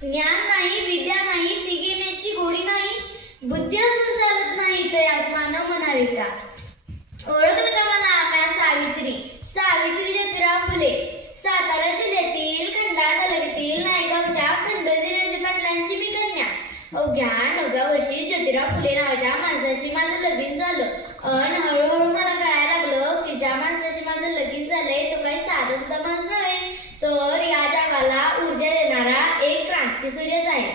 ज्ञान नाही, विद्या नाही, ती घेण्याची गोडी नाही, बुद्धी असून चालत नाही ते आसमानव म्हणावे का? ओळखलं का मला म्या सावित्री, सावित्री ज्योतिराव फुले, सातारा जिल्ह्यातील खंडा तालुक्यातील नायगावच्या खंडोजी पाटलांची मी कन्या. अवघ्या 9व्या वर्षी ज्योतिराव फुले नावाच्या माणसाशी माझं लगीन झालं. हळूहळू मला कळायला लागलं की ज्या माणसाशी माझं लगीन झालंय तो काही साधा सुद्धा माणूस नव्हे, तर या जगाला ऊर्जा देणारा एक क्रांतीसूर्यच आहे.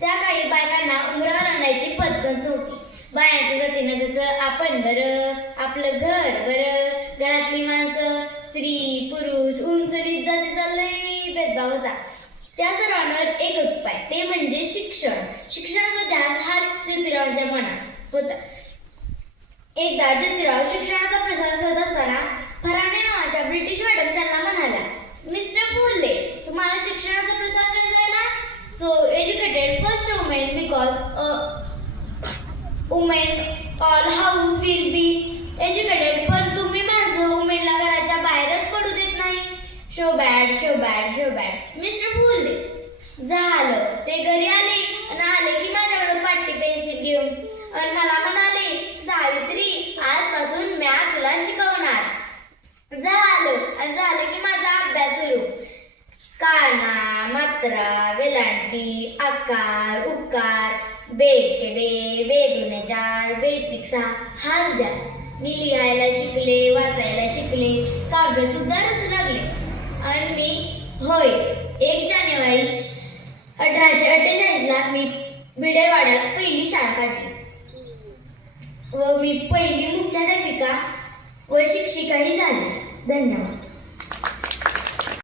त्या काळी बायकांना उंबरावर आणण्याची पद्धत नव्हती. बायांच्या जातीनं कसं आपण बरं, आपलं घर बरं, घरातली माणसं, स्त्री पुरुष, उंच नीच जातीचा लई भेदभाव होता. त्या सर्वांवर एकच उपाय, ते म्हणजे शिक्षण. शिक्षणाचा ध्यास हाच ज्योतिरावांच्या मनात होता. एकदा ज्योतिराव शिक्षणाचा प्रसार करत असताना फराने नावाच्या ब्रिटिश मॅडम त्यांना म्हणाल्या, मिस्टर फुले, तुम्हाला शिक्षणाचा प्रसार करायचा आहे ना? So educated first women because women all house will be educated. पण तुम्ही माझं वुमेनला घराच्या बाहेरच पडू देत नाही. Show bad, show bad, show bad. Mister Phule झालं. ते घरी आले की माझ्याकडून पाटी पेन्सिल घेऊन मला म्हणाले, सावित्री, आजपासून म्या तुला शिकवणार. झालं की माझा अभ्यास सुरू. काना, मात्रा, वेलांटी, आकार, उकार, बेठेबे, बेदुने 4, बेत्रिक्षा, हाच ध्यास. मी लिहायला शिकले, वाचायला शिकले, काव्य सुद्धा रचू लागले. आणि मी होय 1 जानेवारी 1848 ला मी भिडेवाड्यात पहिली शाळा काढली व मी पहिली मुख्याध्यापिका व शिक्षिकाही झाली. धन्यवाद.